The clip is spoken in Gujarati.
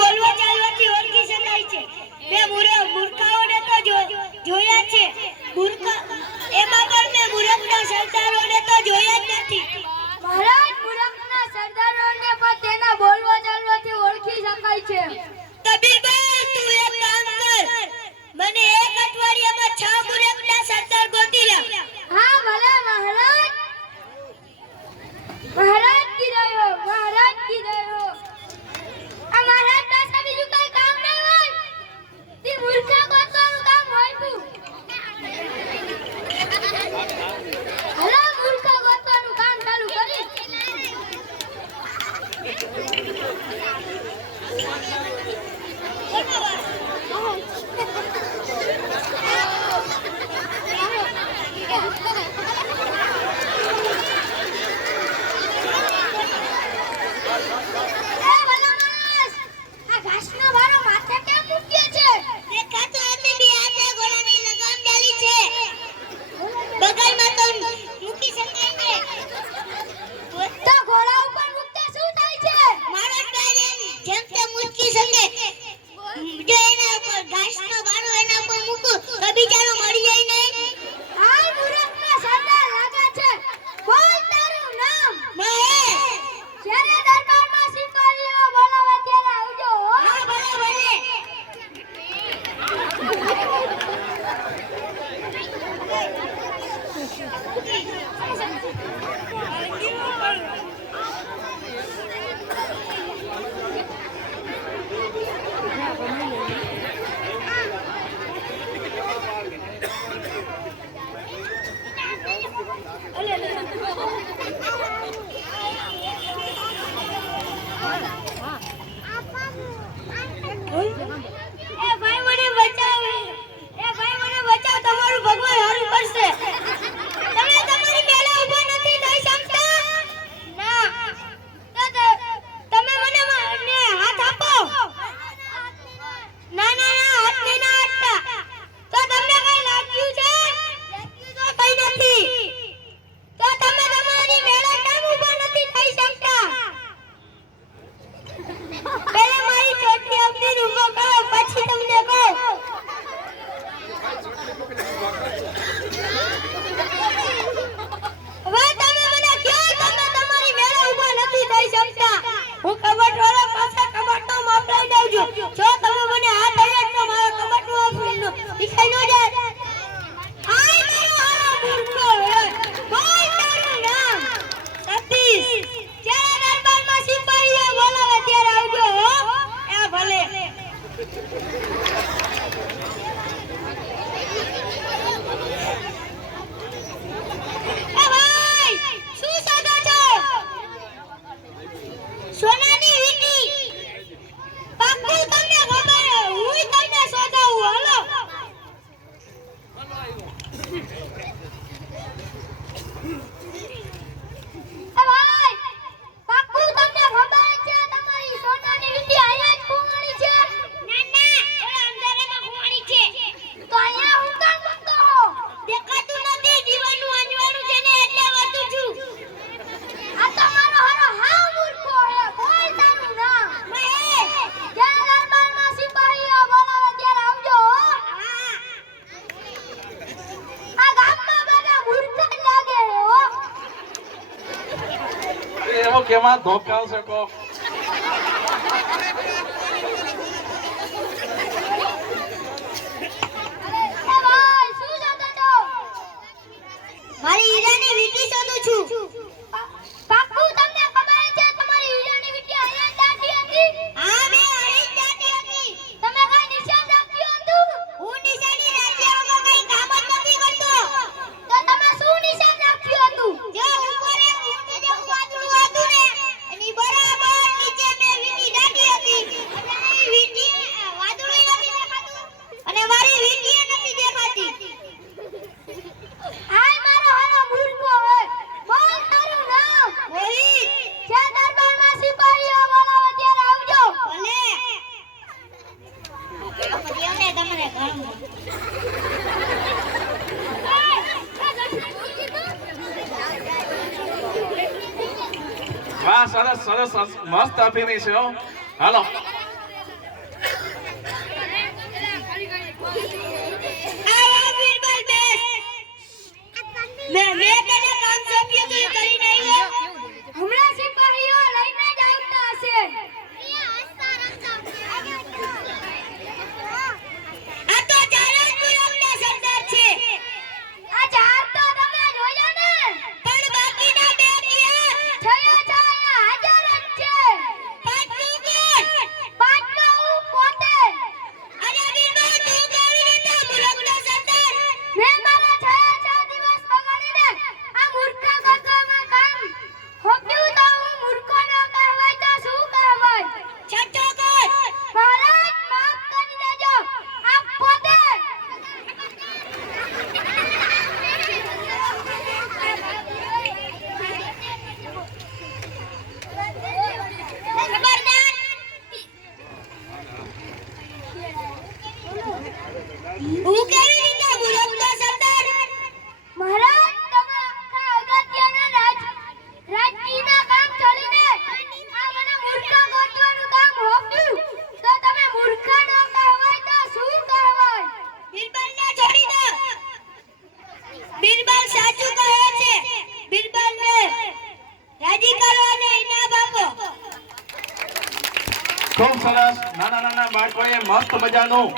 બોલવા ચાલવાથી ઓળખી શકાય છે. મેં મૂર્ખાઓને તો જોયા છે. મૂર્ખા એમાં પણ મેં મૂર્ખના સરદારોને તો જોયા જ નથી. મહારાજ, મૂર્ખના સરદારોને પણ તેના બોલવા ચાલવાથી ઓળખી શકાય છે. તબીબા, તું એક કામ કર, મને એક અઠવાડિયામાં 6 મૂર્ખના સરદાર ગોતી લાવ. હા ભલે મહારાજ. મહારાજ કી રહ્યો, મહારાજ કી રહ્યો. આ મહારાજ પાસે બીજું કઈ કામ નહીં હોય. તે મૂર્ખા ગોતવાનું કામ હોય તું. હલા મૂર્ખા ગોતવાનું કામ ચાલુ કરી. કેમાં ધોકાવ છે કો મારી હીરાની વીંટી શોધું છું. પાક્કું તમને ખબર છે તમારી હીરાની વીંટી અહીંયા દાટી હતી? હા, મેં અહીં જ દાટી હતી. તમે કઈ નિશાન રાખ્યું હતું? હું નિશાની રાખ્યા વગર કઈ કામ જ નથી કરતો. તો તમે શું નિશાન રાખ્યું હતું? જો ઉપર એક વીંટી જેવું વાદળું હતું ને, એની બરાબર નીચે મેં વીંટી દાટી હતી. અને એ વીંટી વાદળું નથી દેખાતું અને મારી વીંટી નથી દેખાતી. હાય મારો હાલો મૂર્ખો હોય. બોલ તારું નામ. મોહિત. જે દરબારમાં સિપાહીઓ બોલાવે ત્યારે આવજો. ભલે. પછી અમે તમને ઘરમાં. વાહ, સરસ સરસ મસ્ત અભિનય છે હો. હાલો મેં તને કામ સોંપ્યું તું એ કરીને આવ્યો. હમણાં સિપાહીઓ લઈને જ આવતા હશે. આ તો ચારણપુરના સરદાર છે. આ ચાર તો તમે જોયા ને. પણ બાકીના બે ક્યાં? છયો છાયા હાજર જ છે. પાંચમું કોણ? પાંચમો હું પોતે. અરે બીરબલ, તું કેવી રીતે મૂર્ખનો સરદાર? મેં મારા છયો છ દિવસ બગાડીને આ મૂર્ખા ગોતવામાં કામ હોપ્યું તો હું મૂર્ખો ન કહેવાય તો શું કહેવાય? છઠ્ઠો કોણ? મહારાજ માફ કરી દેજો. આપ પોતે. ખબરદાર. હું કેવી રીતે મૂર્ખનો સરદાર? મહારાજ તમે આખા અગત્યના રાજકીયના કામ છોડીને આ મને મૂર્ખા ગોતવાનું કામ હોપ્યું તો તમે મૂર્ખા ન કહેવાય તો શું કહેવાય? બીરબલને છોડી દો. બીરબલ સાચું કહે છે. બીરબલને રાજી કરો અને ઇનામ આપો. ખૂબ સરસ. નાના નાના બાળકોએ મસ્ત મજાનું